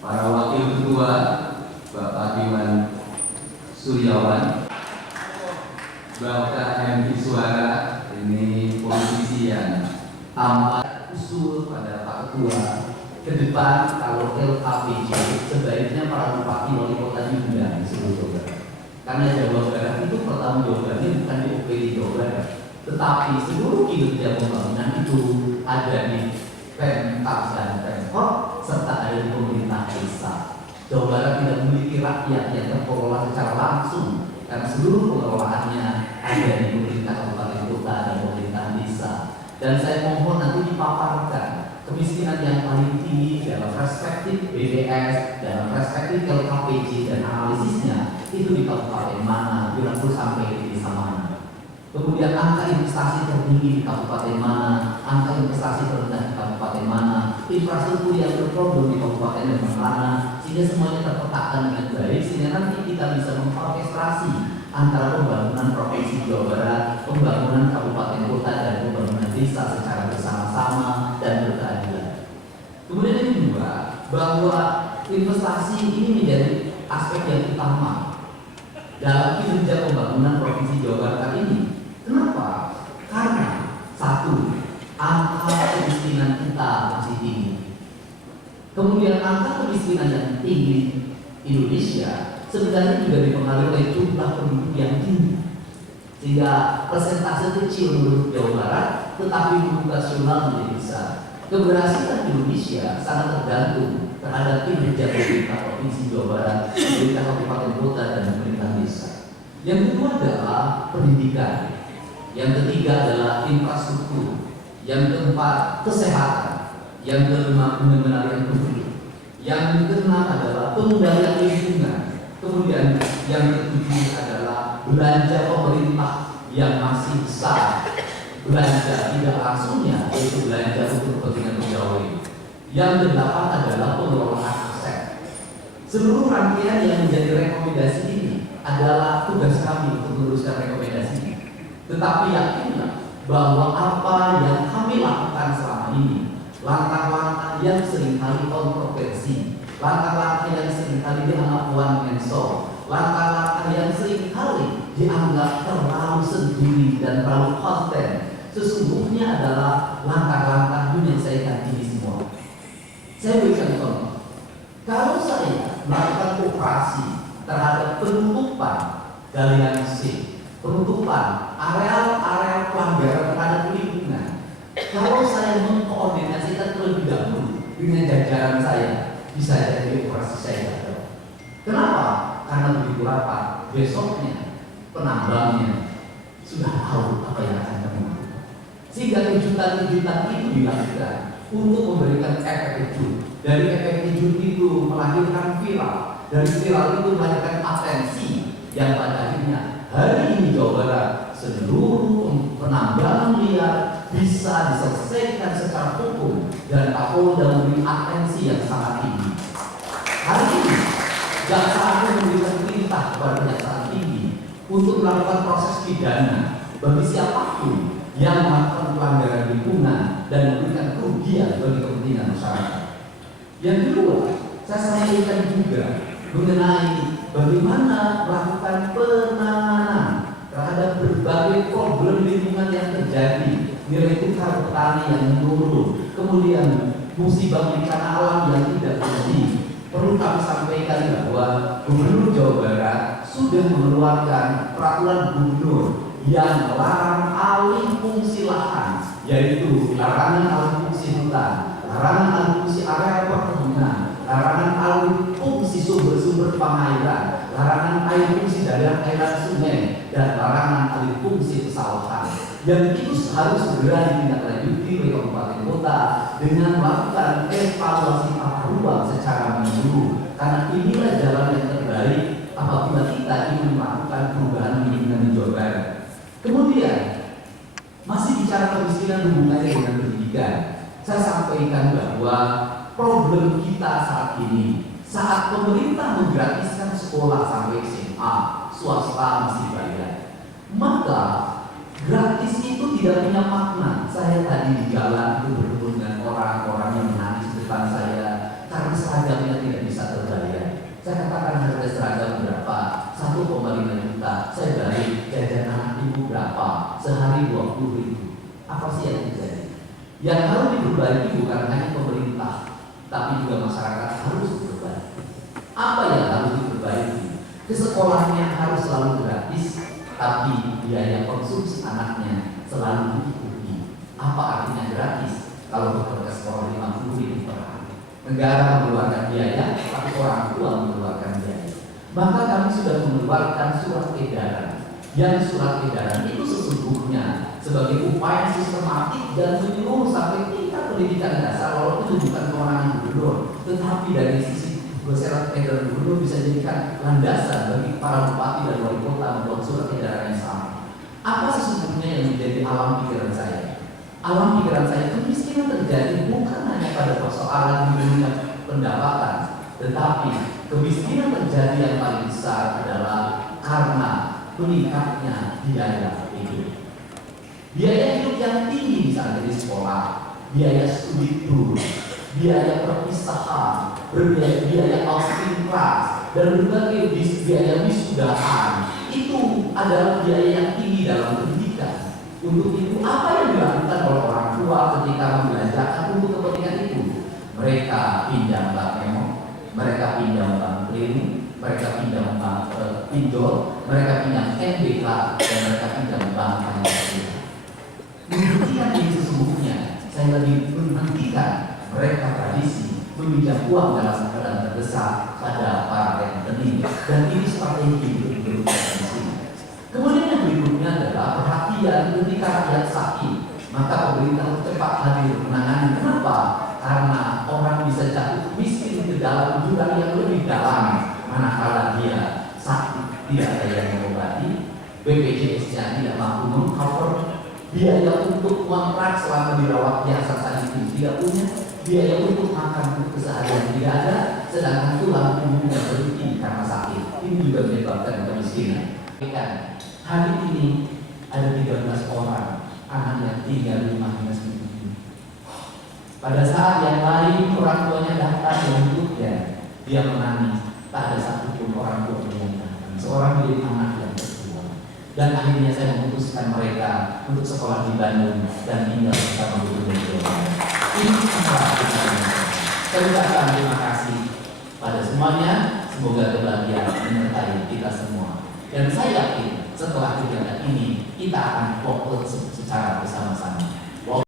para wakil ketua, Bapak Iwan Suryawan, Bapak M. Suara, ini posisi yang amat usul pada Pak Ketua. Ke depan kalau LKPJ sebaiknya para bupati wali kota diundang di seluruh Jawa Barat. Karena Jawa Barat itu pertanggungjawabannya bukan di OPD Jawa Barat, tetapi seluruh kinerja pembangunan itu ada di Pemkab dan Pemkot serta ada di pemerintah desa. Jawa Barat tidak memiliki rakyat yang terkelola secara langsung karena seluruh pengelolaannya ada di pemerintah kabupaten kota dan pemerintah desa. Dan saya mohon nanti dipaparkan kemiskinan yang paling tinggi dalam perspektif BPS, dalam perspektif LKPJ dan analisisnya itu di kabupaten mana, bila-bila sampai di desa mana. Kemudian angka investasi tertinggi di kabupaten mana, angka investasi terendah di kabupaten mana, infrastruktur yang berproblem di kabupaten yang mana, sehingga semuanya terpetakan dengan baik, sehingga nanti kita bisa mengorkestrasi antara pembangunan provinsi Jawa Barat, pembangunan kabupaten kota dan pembangunan desa secara bersama-sama dan berkeadilan. Kemudian yang kedua, bahwa investasi ini menjadi aspek yang utama dalam kinerja pembangunan provinsi Jawa Barat kali ini. Kenapa? Karena satu, angka kemiskinan kita masih tinggi. Kemudian angka kemiskinan yang tinggi Indonesia sebenarnya juga dipengaruhi oleh jumlah penduduk yang tinggi, sehingga persentase kecil menurut Jawa Barat, tetapi penduduk nasional menjadi besar. Keberhasilan Indonesia sangat tergantung terhadap kinerja pemerintah provinsi Jawa Barat, pemerintah kabupaten kota dan pemerintah desa. Yang kedua adalah pendidikan, yang ketiga adalah infrastruktur, yang keempat kesehatan, yang kelima pengendalian konflik, yang keenam adalah pengendalian lingkungan. Kemudian yang ketujuh adalah belanja pemerintah yang masih besar, belanja tidak langsungnya yaitu belanja untuk kepentingan pegawai. Yang kedelapan adalah pengelolaan aset. Seluruh rangkaian yang menjadi rekomendasi ini adalah tugas kami untuk meneruskan rekomendasi ini. Tetapi yakinlah bahwa apa yang kami lakukan selama ini, langkah-langkah yang seringkali kontroversi, langkah-langkah yang seringkali dianggap one man show, langkah-langkah yang seringkali dianggap terlalu sendiri dan terlalu konten, sesungguhnya adalah langkah-langkah menyelesaikan ini semua. Saya berikan contoh. Kalau saya melakukan operasi terhadap penutupan galian C, penutupan areal-areal pelanggaran terhadap lingkungan, kalau saya mengkoordinasikan terlebih dahulu dengan jajaran saya, bisa jadi operasi saya gagal. Kenapa? Karena begitu rapat, besoknya penambangnya sudah tahu apa yang akan terjadi. Sehingga kejutan-kejutan itu dilakukan untuk memberikan efek kejut. Dari efek kejut itu melahirkan viral, dari viral itu melahirkan atensi yang pada akhirnya hari ini Jawa Barat seluruh penambangan liar bisa diselesaikan secara hukum dan Kapolda memberi atensi yang sangat tinggi. Hari ini jaksa agung memberikan perintah kepada kejaksaan tinggi untuk melakukan proses pidana bagi siapapun yang melakukan pelanggaran lingkungan dan memberikan kerugian bagi kepentingan masyarakat. Yang kedua, saya sampaikan juga mengenai bagaimana melakukan penanganan terhadap berbagai problem lingkungan yang terjadi, nilai tukar petani yang menurun, kemudian musibah bencana alam yang tidak terjadi. Perlu kami sampaikan bahwa Gubernur Jawa Barat sudah mengeluarkan peraturan gubernur yang melarang alih fungsi lahan, yaitu larangan alih fungsi hutan, larangan alih fungsi area perkebunan, larangan alih fungsi sumber-sumber pengairan, larangan alih fungsi dari aliran sungai, dan larangan alih fungsi pesawahan. Yang itu harus segera ditindaklanjuti oleh kabupaten kota dengan melakukan evaluasi tata ruang secara menyeluruh, karena inilah jalan yang terbaik apabila kita ingin melakukan perubahan lingkungan di Jawa Barat. Kemudian masih bicara kemiskinan hubungannya dengan pendidikan, saya sampaikan bahwa problem kita saat ini, saat pemerintah menggratiskan sekolah sampai SMA, swasta masih bayar, maka gratis itu tidak punya makna. Saya tadi di jalan itu bertemu dengan orang-orang yang menangis di depan saya karena seragamnya tidak bisa tapi juga masyarakat harus diperbaiki. Apa yang harus diperbaiki? Kesekolahnya harus selalu gratis, tapi biaya konsumsi anaknya selalu diikuti. Apa artinya gratis? Kalau bekerja sekolah 50.000 per hari, negara mengeluarkan biaya, tapi orang tua mengeluarkan biaya. Maka kami sudah mengeluarkan surat edaran. Yang surat edaran itu sesungguhnya sebagai upaya sistematik dan menyeluruh sampai tingkat pendidikan dasar, walaupun itu bukan kewenangan gubernur, tetapi dari sisi surat edaran gubernur bisa jadikan landasan bagi para bupati dan wali kota membuat surat edaran yang sama. Apa sesungguhnya yang menjadi alam pikiran saya? Alam pikiran saya, kemiskinan terjadi bukan hanya pada persoalan minimnya pendapatan, tetapi kemiskinan terjadi yang paling besar adalah karena meningkatnya biaya hidup. Biaya hidup yang tinggi misalnya di sekolah, biaya studi tour, biaya perpisahan, biaya outing class, dan berbagai biaya wisudahan, itu adalah biaya yang tinggi dalam pendidikan. Untuk itu, apa yang dilakukan oleh orang tua ketika membelanjakan untuk kepentingan itu? Mereka pinjam bank memo, mereka pinjam bank keliling, mereka pinjam bank pinjol, mereka pinjam NBK, dan mereka pinjam bank lain. Demikian ini sesungguhnya saya lebih menghentikan mereka tradisi meminjam uang dalam keadaan terdesak pada para rekening, dan ini strategi untuk di sini. Kemudian yang berikutnya adalah perhatian ketika rakyat sakit, maka pemerintah cepat hadir menangani. Kenapa? Karena orang bisa jatuh miskin ke dalam jurang yang lebih dalam manakala dia sakit, tidak ada yang mengobati, BPJS-nya tidak mampu mengcover, biaya untuk kontrak selama dirawat biasa saja itu tidak punya, biaya untuk makan untuk keseharian tidak ada, sedangkan tulang punggungnya berhenti karena sakit. Ini juga menyebabkan kemiskinan. Hari ini ada 13 orang anak yang tinggal di rumah dinas pendidikan. Pada saat yang lain orang tuanya datang menjemputnya, dia menangis. Tak ada satupun orang tua yang datang. Seorang menjadi anak yang berjuang. Dan akhirnya saya memutuskan mereka untuk sekolah di Bandung dan tinggal bersama Gubernur Jawa Barat. Ini adalah kita. Saya ucapkan terima kasih pada semuanya. Semoga kebahagiaan menyertai kita semua. Dan saya yakin setelah kegiatan ini kita akan fokus secara bersama-sama.